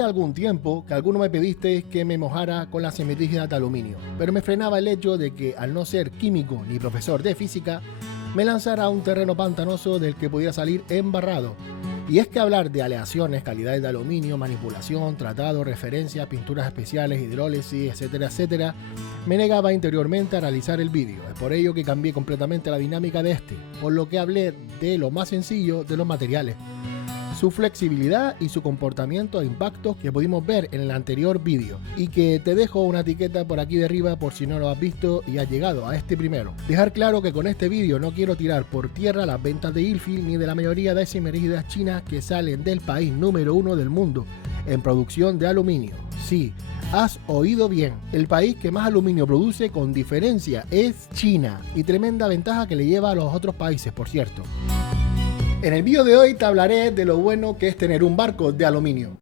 Algún tiempo que alguno me pediste que me mojara con la semirígida de aluminio, pero me frenaba el hecho de que, al no ser químico ni profesor de física, me lanzara a un terreno pantanoso del que pudiera salir embarrado. Y es que hablar de aleaciones, calidades de aluminio, manipulación, tratado, referencias, pinturas especiales, hidrólisis, etcétera, etcétera, me negaba interiormente a realizar el vídeo. Es por ello que cambié completamente la dinámica de este, por lo que hablé de lo más sencillo de los materiales, su flexibilidad y su comportamiento e impactos que pudimos ver en el anterior vídeo, y que te dejo una etiqueta por aquí de arriba por si no lo has visto y has llegado a este primero. Dejar claro que con este vídeo no quiero tirar por tierra las ventas de Ilfil ni de la mayoría de semirígidas chinas que salen del país número 1 del mundo en producción de aluminio. Sí, has oído bien, el país que más aluminio produce con diferencia es China, y tremenda ventaja que le lleva a los otros países, por cierto. En el vídeo de hoy te hablaré de lo bueno que es tener un barco de aluminio.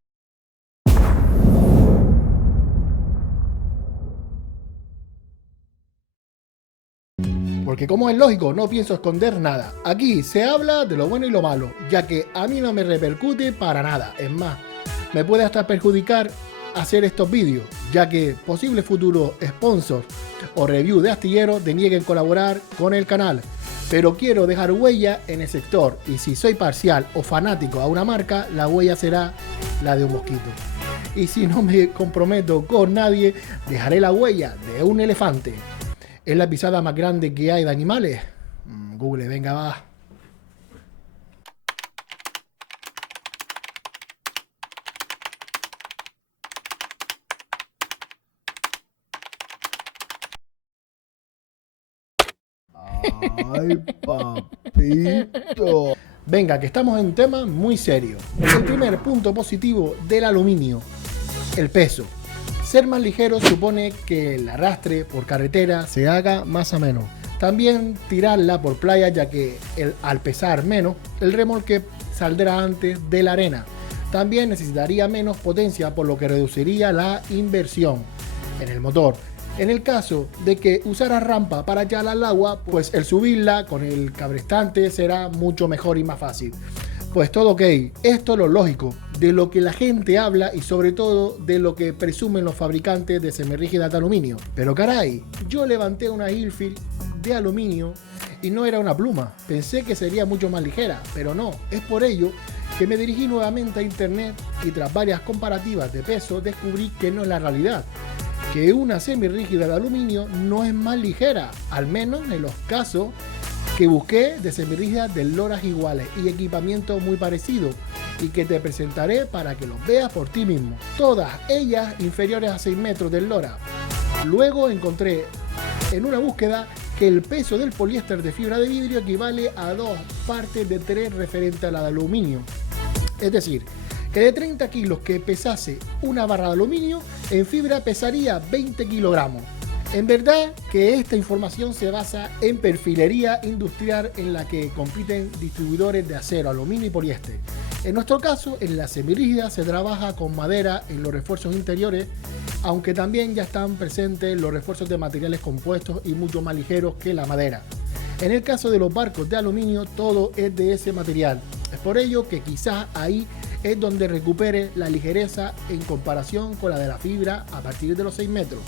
Porque, como es lógico, no pienso esconder nada. Aquí se habla de lo bueno y lo malo, ya que a mí no me repercute para nada. Es más, me puede hasta perjudicar hacer estos vídeos, ya que posibles futuros sponsors o review de astilleros denieguen colaborar con el canal. Pero quiero dejar huella en el sector, y si soy parcial o fanático a una marca, la huella será la de un mosquito. Y si no me comprometo con nadie, dejaré la huella de un elefante. ¿Es la pisada más grande que hay de animales? Google, venga, va. Ay, papito. Venga, que estamos en un tema muy serio. El primer punto positivo del aluminio: el peso. Ser más ligero supone que el arrastre por carretera se haga más ameno. También tirarla por playa, ya que al pesar menos, el remolque saldrá antes de la arena. También necesitaría menos potencia, por lo que reduciría la inversión en el motor. En el caso de que usara rampa para echarla al agua, pues el subirla con el cabrestante será mucho mejor y más fácil. Pues todo ok, esto es lo lógico, de lo que la gente habla y sobre todo de lo que presumen los fabricantes de semirígidas de aluminio. Pero caray, yo levanté una Ilfil de aluminio y no era una pluma. Pensé que sería mucho más ligera, pero no. Es por ello que me dirigí nuevamente a internet y, tras varias comparativas de peso, descubrí que no es la realidad, que una semirrígida de aluminio no es más ligera, al menos en los casos que busqué de semirrígidas de loras iguales y equipamiento muy parecido, y que te presentaré para que los veas por ti mismo. Todas ellas inferiores a 6 metros de lora. Luego encontré en una búsqueda que el peso del poliéster de fibra de vidrio equivale a 2 partes de 3 referente a la de aluminio. Es decir, que de 30 kilos que pesase una barra de aluminio, en fibra pesaría 20 kilogramos. En verdad que esta información se basa en perfilería industrial en la que compiten distribuidores de acero, aluminio y poliéster. En nuestro caso, en la semirígida se trabaja con madera en los refuerzos interiores, aunque también ya están presentes los refuerzos de materiales compuestos y mucho más ligeros que la madera. En el caso de los barcos de aluminio, todo es de ese material. Es por ello que quizás ahí es donde recupere la ligereza en comparación con la de la fibra a partir de los 6 metros.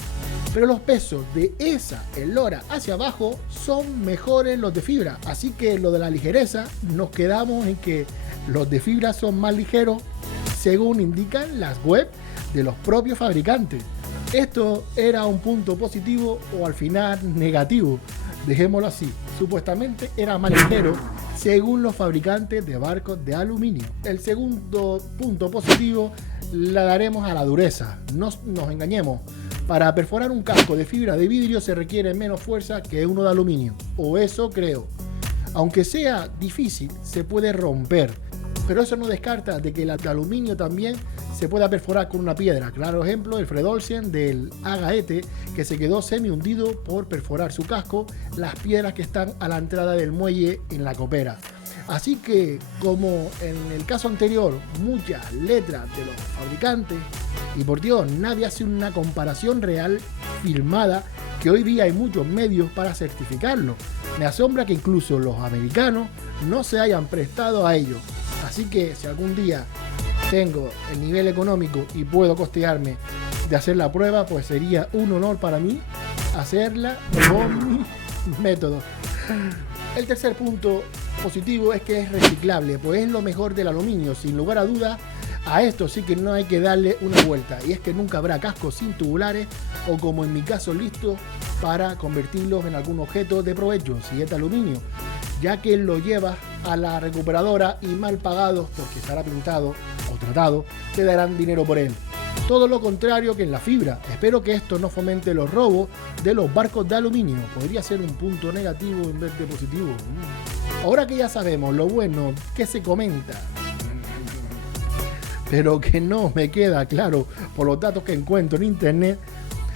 Pero los pesos de esa eslora hacia abajo son mejores los de fibra, así que lo de la ligereza nos quedamos en que los de fibra son más ligeros según indican las webs de los propios fabricantes. Esto era un punto positivo o al final negativo, dejémoslo así. Supuestamente era más ligero según los fabricantes de barcos de aluminio. El segundo punto positivo la daremos a la dureza. No nos engañemos, para perforar un casco de fibra de vidrio se requiere menos fuerza que uno de aluminio, o eso creo. Aunque sea difícil, se puede romper, pero eso no descarta de que el de aluminio también se pueda perforar con una piedra. Claro ejemplo, el Fred Olsen del Agaete, que se quedó semi hundido por perforar su casco, las piedras que están a la entrada del muelle en la copera. Así que, como en el caso anterior, muchas letras de los fabricantes, y por Dios, nadie hace una comparación real filmada, que hoy día hay muchos medios para certificarlo. Me asombra que incluso los americanos no se hayan prestado a ello. Así que si algún día tengo el nivel económico y puedo costearme de hacer la prueba, pues sería un honor para mí hacerla con mi método. El tercer punto positivo es que es reciclable, pues es lo mejor del aluminio, sin lugar a dudas. A esto sí que no hay que darle una vuelta, y es que nunca habrá cascos sin tubulares o, como en mi caso, listos para convertirlos en algún objeto de provecho si es de aluminio, ya que lo llevas a la recuperadora y mal pagados porque estará pintado o tratado te darán dinero por él. Todo lo contrario que en la fibra. Espero que esto no fomente los robos de los barcos de aluminio. Podría ser un punto negativo en vez de positivo. Ahora que ya sabemos lo bueno que se comenta, pero que no me queda claro por los datos que encuentro en internet,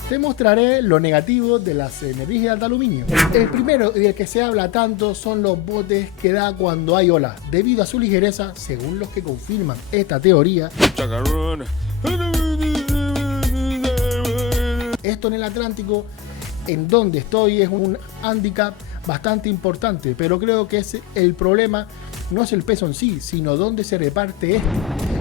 te mostraré lo negativo de las semirígidas de aluminio. El primero y del que se habla tanto son los botes que da cuando hay olas, debido a su ligereza, según los que confirman esta teoría. Esto en el Atlántico, en donde estoy, es un hándicap bastante importante, pero creo que el problema no es el peso en sí, sino dónde se reparte este.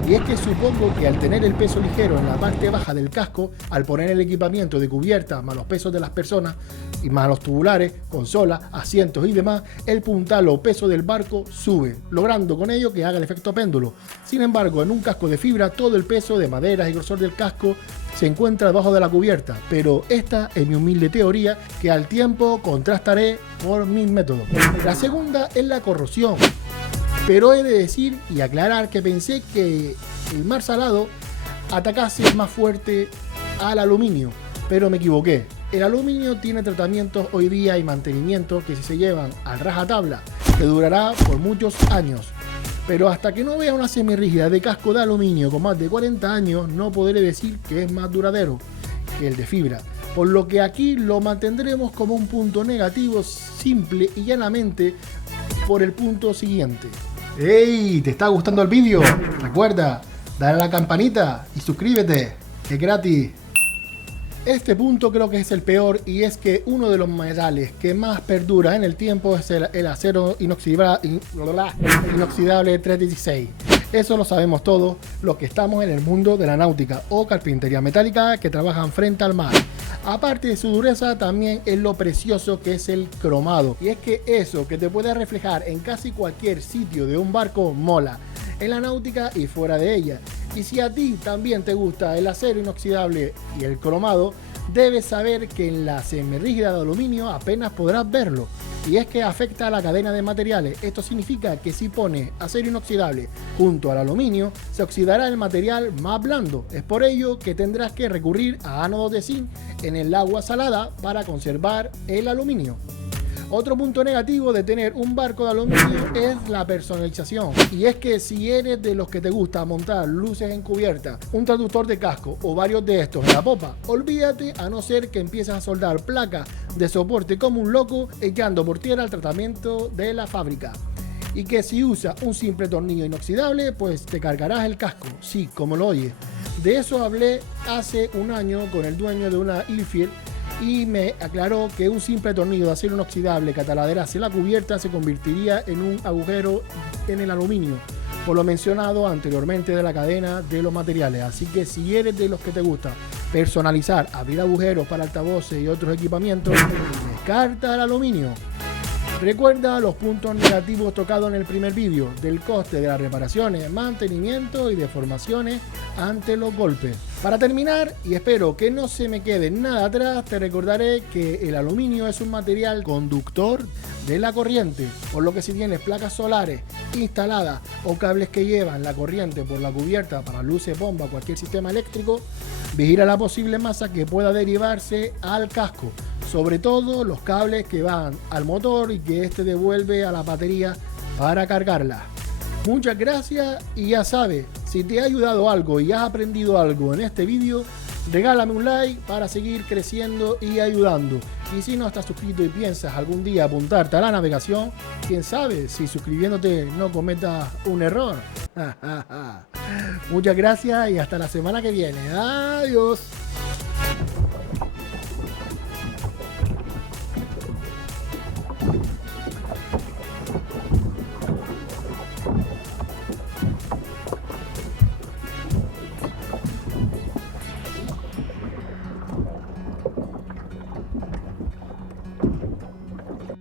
Y es que supongo que al tener el peso ligero en la parte baja del casco, al poner el equipamiento de cubierta más los pesos de las personas y más los tubulares, consolas, asientos y demás, el puntal o peso del barco sube, logrando con ello que haga el efecto péndulo. Sin embargo, en un casco de fibra, todo el peso de madera y grosor del casco se encuentra debajo de la cubierta, pero esta es mi humilde teoría que al tiempo contrastaré por mis métodos. La segunda es la corrosión. Pero he de decir y aclarar que pensé que el mar salado atacase más fuerte al aluminio, pero me equivoqué. El aluminio tiene tratamientos hoy día y mantenimiento que si se llevan al rajatabla, que durará por muchos años. Pero hasta que no vea una semirrígida de casco de aluminio con más de 40 años, no podré decir que es más duradero que el de fibra. Por lo que aquí lo mantendremos como un punto negativo simple y llanamente por el punto siguiente. ¡Hey! ¿Te está gustando el vídeo? Recuerda, dale a la campanita y suscríbete, que es gratis. Este punto creo que es el peor, y es que uno de los metales que más perdura en el tiempo es el acero inoxidable 316. Eso lo sabemos todos los que estamos en el mundo de la náutica o carpintería metálica, que trabajan frente al mar. Aparte de su dureza, también es lo precioso que es el cromado. Y es que eso que te puede reflejar en casi cualquier sitio de un barco mola, en la náutica y fuera de ella. Y si a ti también te gusta el acero inoxidable y el cromado, debes saber que en la semirrígida de aluminio apenas podrás verlo. Y es que afecta a la cadena de materiales. Esto significa que si pones acero inoxidable junto al aluminio, se oxidará el material más blando. Es por ello que tendrás que recurrir a ánodos de zinc en el agua salada para conservar el aluminio. Otro punto negativo de tener un barco de aluminio es la personalización. Y es que si eres de los que te gusta montar luces encubiertas, un traductor de casco o varios de estos en la popa, olvídate, a no ser que empieces a soldar placas de soporte como un loco, echando por tierra el tratamiento de la fábrica. Y que si usas un simple tornillo inoxidable, pues te cargarás el casco, sí, como lo oyes. De eso hablé hace un año con el dueño de una Ilfield, y me aclaró que un simple tornillo de acero inoxidable que taladrase la cubierta se convertiría en un agujero en el aluminio, por lo mencionado anteriormente de la cadena de los materiales. Así que si eres de los que te gusta personalizar, abrir agujeros para altavoces y otros equipamientos, descarta el aluminio. Recuerda los puntos negativos tocados en el primer vídeo, del coste de las reparaciones, mantenimiento y deformaciones ante los golpes. Para terminar, y espero que no se me quede nada atrás, te recordaré que el aluminio es un material conductor de la corriente, por lo que si tienes placas solares instaladas o cables que llevan la corriente por la cubierta para luces, bomba o cualquier sistema eléctrico, vigila la posible masa que pueda derivarse al casco, sobre todo los cables que van al motor y que este devuelve a la batería para cargarla. Muchas gracias, y ya sabes, si te ha ayudado algo y has aprendido algo en este vídeo, regálame un like para seguir creciendo y ayudando. Y si no estás suscrito y piensas algún día apuntarte a la navegación, quién sabe si suscribiéndote no cometas un error. Muchas gracias y hasta la semana que viene. Adiós.